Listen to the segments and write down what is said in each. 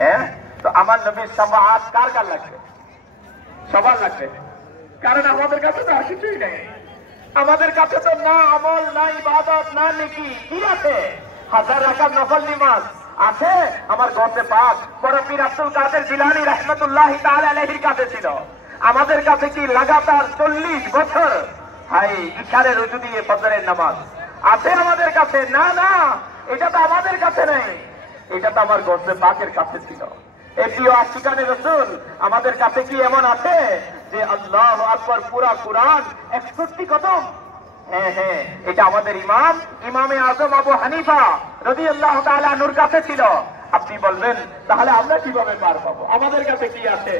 হ্যাঁ, তো আমার নবীর শাফাআত কার কার লাগবে? সবার লাগবে, কারণ আমাদের কাছে তো আর কিছুই নেই। আমাদের কাছে তো না আমল, না ইবাদত, না নেকি। কি আছে? হাজার রাকাত নফল নামাজ আছে আমার গর্তে পাক। বড় পীর আব্দুল কাদের জিলানী রাহমাতুল্লাহি তাআলা আলাইহির কাছে ছিল। আমাদের কাছে কি লাগাতার 40 বছর হাই ইশারে রুজু দিয়ে ফজরের নামাজ আছে আমাদের কাছে? না না, এটা তো আমাদের কাছে নেই, এটা তো আমার গর্তে পাকের কাছে ছিল। এই প্রিয় আশিকানে রাসূল আমাদের কাছে কি এমন আছে যে আল্লাহু আকবার পুরা কুরআন 61 কদম? হ্যাঁ হ্যাঁ, এটা আমাদের ইমামে আজম আবু হানিফা রাদিয়াল্লাহু তাআলা আনহুর কাছে ছিল। আপনি বলবেন তাহলে আমরা কিভাবে পার পাবো? আমাদের কাছে কি আছে?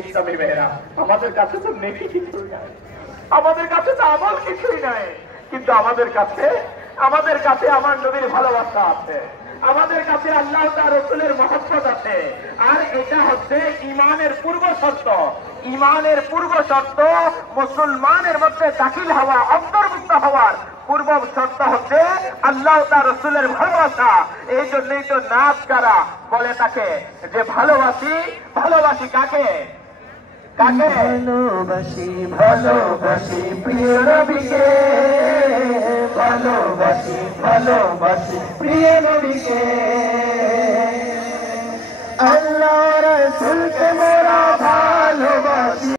ইসলামী ভাইরা, আমাদের কাছে তো নেকি কিছুই নাই, আমাদের কাছে তো আমল কিছুই নাই, কিন্তু আমাদের কাছে আমার নবীর ভালোবাসা আছে, আমাদের কাছে আল্লাহ তার রাসূলের মহব্বত আছে। আর এটা হচ্ছে ঈমানের পূর্ব শর্ত। ঈমানের পূর্ব শর্ত মুসলমানের মধ্যে দাখিল হওয়া, অন্তর্ভুক্ত হওয়ার পূর্ব শর্ত হচ্ছে আল্লাহ তার রাসূলের ভালোবাসা। এই জন্যই তো নাচ কারা বলে তাকে যে ভালোবাসি কাকে? ভালোবাসি প্রিয় নবীকে, ভালোবাসি প্রিয় নবীকে, আল্লাহ রাসূলকে মোরা ভালোবাসি।